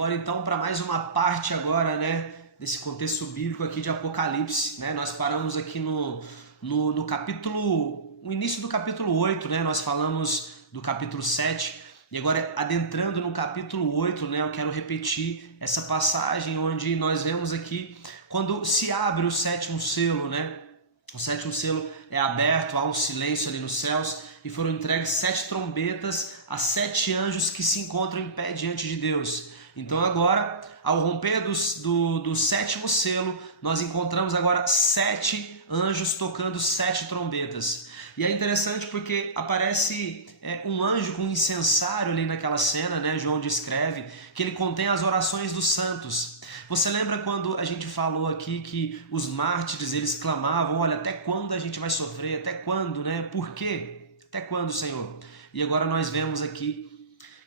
Bora então para mais uma parte agora, né, desse contexto bíblico aqui de Apocalipse, né? Nós paramos aqui no capítulo, no início do capítulo 8, né? Nós falamos do capítulo 7 e agora adentrando no capítulo 8, né, eu quero repetir essa passagem onde nós vemos aqui quando se abre o sétimo selo, né? O sétimo selo é aberto, há um silêncio ali nos céus e foram entregues 7 trombetas a 7 anjos que se encontram em pé diante de Deus. Então agora, ao romper do sétimo selo, nós encontramos agora 7 anjos tocando 7 trombetas. E é interessante porque aparece um anjo com um incensário ali naquela cena, né? João descreve que ele contém as orações dos santos. Você lembra quando a gente falou aqui que os mártires, eles clamavam, olha, até quando a gente vai sofrer? Até quando, né? Por quê? Até quando, Senhor? E agora nós vemos aqui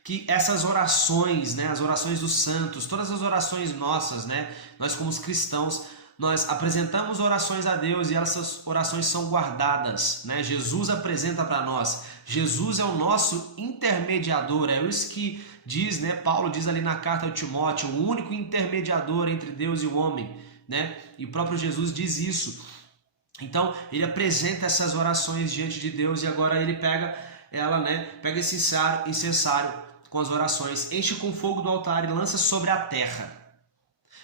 que essas orações, né, as orações dos santos, todas as orações nossas, né, nós como os cristãos, nós apresentamos orações a Deus e essas orações são guardadas, né? Jesus apresenta para nós. Jesus é o nosso intermediador, é isso que diz, né? Paulo diz ali na carta ao Timóteo, o único intermediador entre Deus e o homem, né? E o próprio Jesus diz isso. Então, ele apresenta essas orações diante de Deus e agora ele pega esse incensário com as orações, enche com fogo do altar e lança sobre a terra.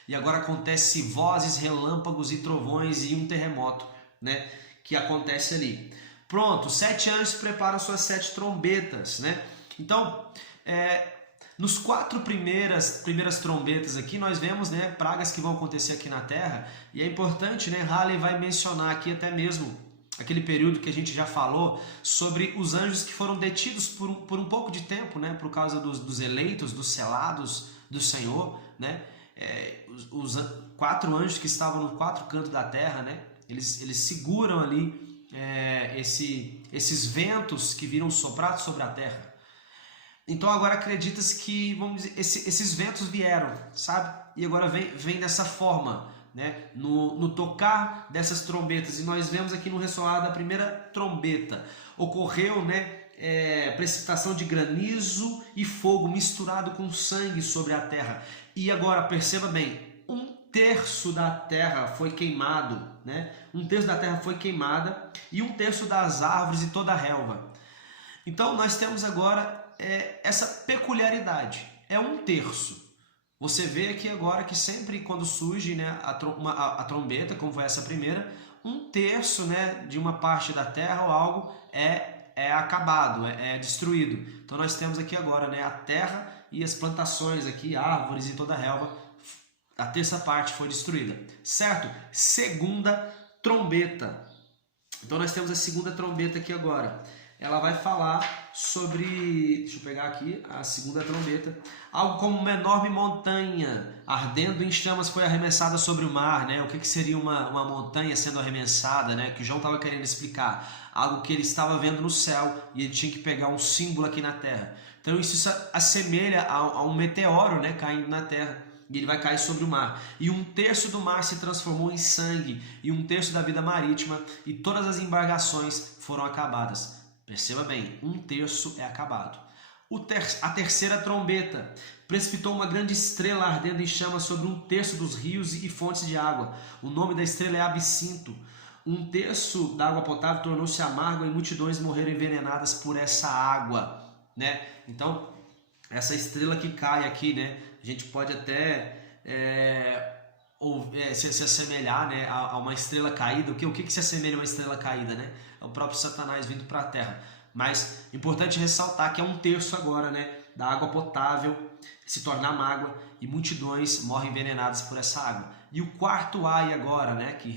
E agora acontece vozes, relâmpagos e trovões e um terremoto, né, que acontece ali. Pronto, 7 anjos preparam suas 7 trombetas, né? Então, nos 4 primeiras trombetas aqui, nós vemos, né, pragas que vão acontecer aqui na terra. E é importante, né, Halley vai mencionar aqui até mesmo aquele período que a gente já falou sobre os anjos que foram detidos por um pouco de tempo, né, por causa dos eleitos, dos selados do Senhor, né? Os 4 anjos que estavam nos 4 cantos da terra, né? Eles seguram ali esses ventos que viram soprar sobre a terra. Então agora acredita-se que, vamos dizer, esses ventos vieram, sabe? E agora vem dessa forma, né? No tocar dessas trombetas. E nós vemos aqui no ressoar da primeira trombeta. Ocorreu, né? Precipitação de granizo e fogo misturado com sangue sobre a terra. E agora perceba bem, 1/3 da terra foi queimado, né? 1/3 da terra foi queimada e 1/3 das árvores e toda a relva. Então nós temos agora essa peculiaridade, é 1/3. Você vê aqui agora que sempre quando surge, né, a trombeta, como foi essa primeira, 1/3, né, de uma parte da terra ou algo é acabado, é destruído. Então nós temos aqui agora, né, a terra e as plantações aqui, árvores e toda a relva, a 1/3 parte foi destruída, certo? Segunda trombeta. Então nós temos a segunda trombeta aqui agora. Ela vai falar sobre, deixa eu pegar aqui a segunda trombeta, algo como uma enorme montanha ardendo em chamas foi arremessada sobre o mar, né? O que seria uma montanha sendo arremessada, né? Que João estava querendo explicar, algo que ele estava vendo no céu e ele tinha que pegar um símbolo aqui na terra. Então isso assemelha a um meteoro, né, caindo na terra. E ele vai cair sobre o mar. E 1/3 do mar se transformou em sangue, e 1/3 da vida marítima, e todas as embarcações foram acabadas. Perceba bem, 1/3 é acabado. A terceira trombeta precipitou uma grande estrela ardendo em chamas sobre 1/3 dos rios e fontes de água. O nome da estrela é Absinto. 1/3 da água potável tornou-se amarga e multidões morreram envenenadas por essa água, né? Então, essa estrela que cai aqui, né? A gente pode até se assemelhar, né, a uma estrela caída. O que se assemelha a uma estrela caída, né? É o próprio Satanás vindo para a terra. Mas é importante ressaltar que é 1/3 agora, né, da água potável se tornar mágoa e multidões morrem envenenadas por essa água. E o quarto ai agora, né, que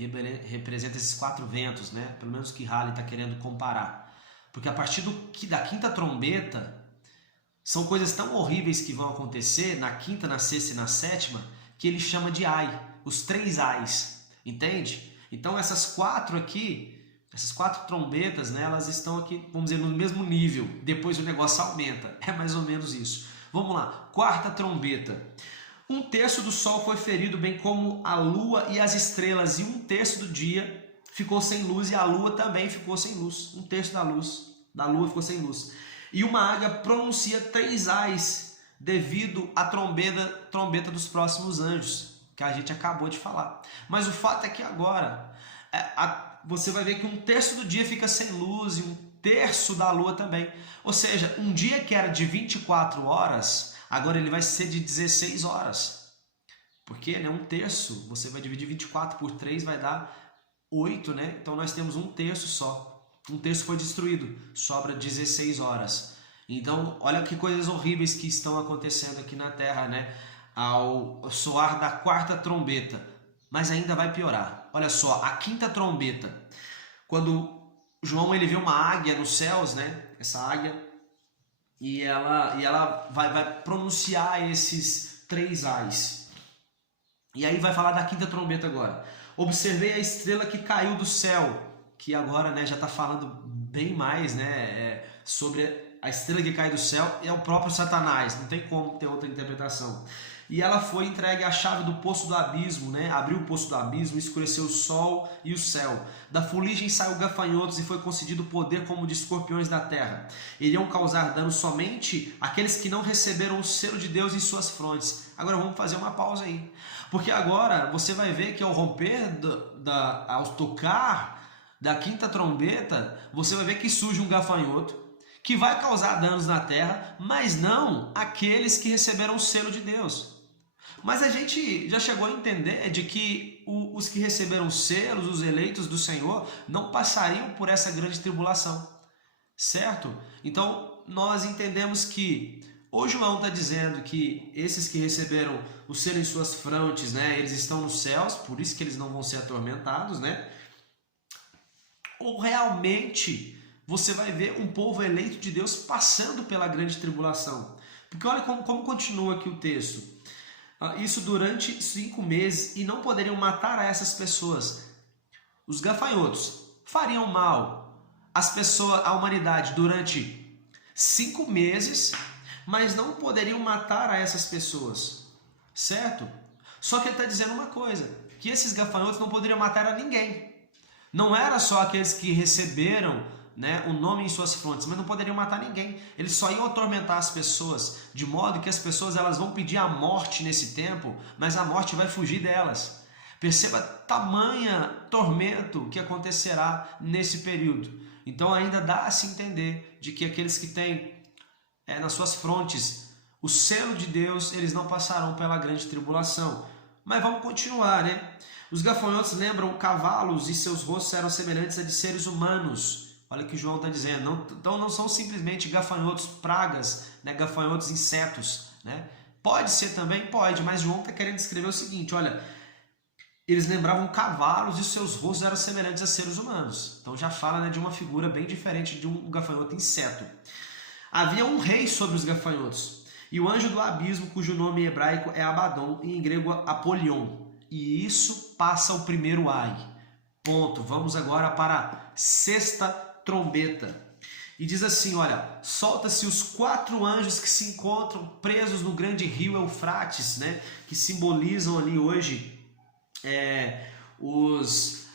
representa esses 4 ventos, né, pelo menos que Halley está querendo comparar. Porque a partir da quinta trombeta, são coisas tão horríveis que vão acontecer na quinta, na sexta e na sétima, que ele chama de ai, os 3 ais, entende? Então essas 4 aqui, essas 4 trombetas, né, elas estão aqui, vamos dizer, no mesmo nível, depois o negócio aumenta, é mais ou menos isso. Vamos lá, quarta trombeta. 1/3 do sol foi ferido, bem como a lua e as estrelas, e 1/3 do dia ficou sem luz, e a lua também ficou sem luz. 1/3 da lua ficou sem luz. E uma águia pronuncia 3 ais devido à trombeta dos próximos anjos, que a gente acabou de falar. Mas o fato é que agora você vai ver que 1/3 do dia fica sem luz e 1/3 da lua também. Ou seja, um dia que era de 24 horas, agora ele vai ser de 16 horas. Porque, né, 1/3, você vai dividir 24 por 3, vai dar 8, né? Então nós temos 1/3 só. 1/3 foi destruído, sobra 16 horas. Então, olha que coisas horríveis que estão acontecendo aqui na Terra, né? Ao soar da 4ª trombeta. Mas ainda vai piorar. Olha só, a 5ª trombeta. Quando João ele vê uma águia nos céus, né? Essa águia, e ela vai pronunciar esses 3 ais. E aí vai falar da 5ª trombeta agora. Observei a estrela que caiu do céu, que agora, né, já está falando bem mais, né, sobre a estrela que cai do céu, é o próprio Satanás, não tem como ter outra interpretação. E ela foi entregue a chave do poço do abismo, né? Abriu o poço do abismo, escureceu o sol e o céu. Da fuligem saiu gafanhotos e foi concedido poder como de escorpiões da terra. Iriam causar dano somente àqueles que não receberam o selo de Deus em suas frontes. Agora vamos fazer uma pausa aí. Porque agora você vai ver que ao romper, ao tocar da 5ª trombeta, você vai ver que surge um gafanhoto que vai causar danos na terra, mas não aqueles que receberam o selo de Deus. Mas a gente já chegou a entender de que os que receberam selos, os eleitos do Senhor, não passariam por essa grande tribulação, certo? Então, nós entendemos que o João está dizendo que esses que receberam o selo em suas frontes, né, eles estão nos céus, por isso que eles não vão ser atormentados, né? Ou realmente você vai ver um povo eleito de Deus passando pela grande tribulação. Porque olha como continua aqui o texto. Isso durante 5 meses e não poderiam matar a essas pessoas. Os gafanhotos fariam mal à humanidade durante 5 meses, mas não poderiam matar a essas pessoas, certo? Só que ele está dizendo uma coisa, que esses gafanhotos não poderiam matar a ninguém. Não era só aqueles que receberam, né, o nome em suas frontes, mas não poderiam matar ninguém. Eles só iam atormentar as pessoas, de modo que as pessoas elas vão pedir a morte nesse tempo, mas a morte vai fugir delas. Perceba tamanha tormento que acontecerá nesse período. Então ainda dá a se entender de que aqueles que têm nas suas frontes o selo de Deus, eles não passarão pela grande tribulação. Mas vamos continuar, né? Os gafanhotos lembram cavalos e seus rostos eram semelhantes a de seres humanos. Olha o que João está dizendo. Então não são simplesmente gafanhotos pragas, né? Gafanhotos insetos, né? Pode ser também? Pode, mas João está querendo descrever o seguinte, olha, eles lembravam cavalos e seus rostos eram semelhantes a seres humanos. Então já fala, né, de uma figura bem diferente de um gafanhoto inseto. Havia um rei sobre os gafanhotos, e o anjo do abismo, cujo nome em hebraico é Abaddon e em grego Apolion. E isso passa o primeiro ai. Ponto. Vamos agora para a 6ª trombeta. E diz assim, olha, solta-se os 4 anjos que se encontram presos no grande rio Eufrates, né, que simbolizam ali hoje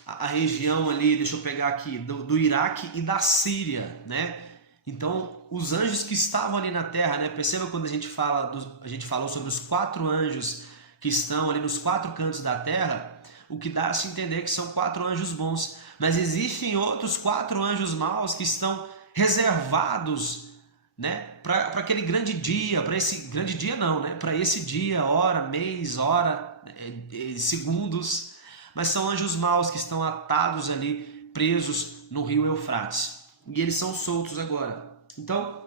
a região ali, deixa eu pegar aqui, do Iraque e da Síria, né? Então, os anjos que estavam ali na terra, né? Perceba quando a gente falou sobre os 4 anjos que estão ali nos 4 cantos da terra, o que dá a se entender que são 4 anjos bons. Mas existem outros 4 anjos maus que estão reservados, né, para aquele grande dia, para esse grande dia não, né, para esse dia, hora, mês, hora, segundos, mas são anjos maus que estão atados ali, presos no rio Eufrates. E eles são soltos agora. Então,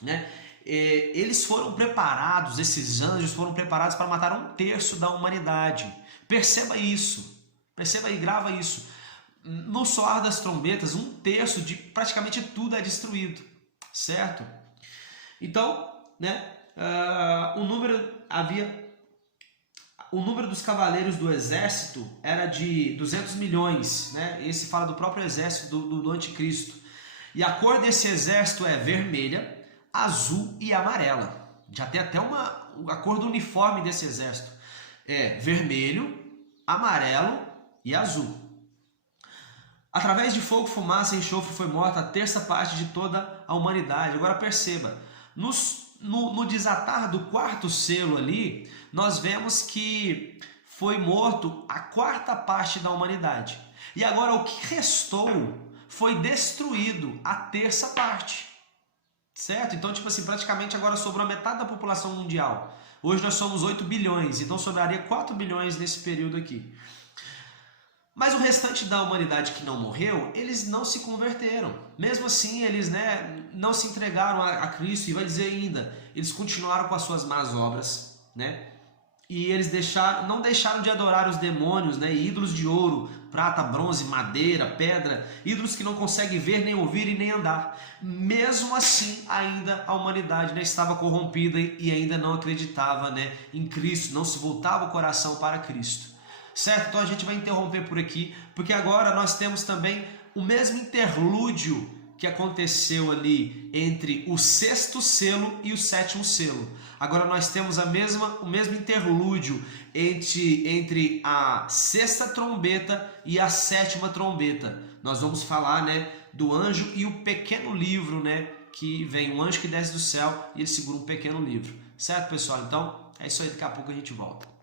né, eles foram preparados, esses anjos foram preparados para matar 1/3 da humanidade. Perceba isso, perceba aí, grava isso. No soar das trombetas, 1/3 de praticamente tudo é destruído, certo? Então, né, o número dos cavaleiros do exército era de 200 milhões, né? Esse fala do próprio exército do anticristo. E a cor desse exército é vermelha, azul e amarela. Já tem até a cor do uniforme desse exército. É vermelho, amarelo e azul. Através de fogo, fumaça e enxofre foi morta a 1/3 parte de toda a humanidade. Agora perceba, nos no desatar do quarto selo ali, nós vemos que foi morto a quarta parte da humanidade. E agora o que restou foi destruído a terça parte. Certo? Então, tipo assim, praticamente agora sobrou metade da população mundial. Hoje nós somos 8 bilhões, então sobraria 4 bilhões nesse período aqui. Mas o restante da humanidade que não morreu, eles não se converteram. Mesmo assim, eles não se entregaram a Cristo, e vai dizer ainda, eles continuaram com as suas más obras, né? E eles não deixaram de adorar os demônios, né? Ídolos de ouro, prata, bronze, madeira, pedra, ídolos que não conseguem ver, nem ouvir e nem andar. Mesmo assim, ainda a humanidade estava corrompida e ainda não acreditava, né, em Cristo, não se voltava o coração para Cristo. Certo? Então a gente vai interromper por aqui, porque agora nós temos também o mesmo interlúdio que aconteceu ali entre o sexto selo e o sétimo selo. Agora nós temos o mesmo interlúdio entre a sexta trombeta e a sétima trombeta. Nós vamos falar, né, do anjo e o pequeno livro, né, que vem um anjo que desce do céu e ele segura um pequeno livro. Certo, pessoal? Então é isso aí, daqui a pouco a gente volta.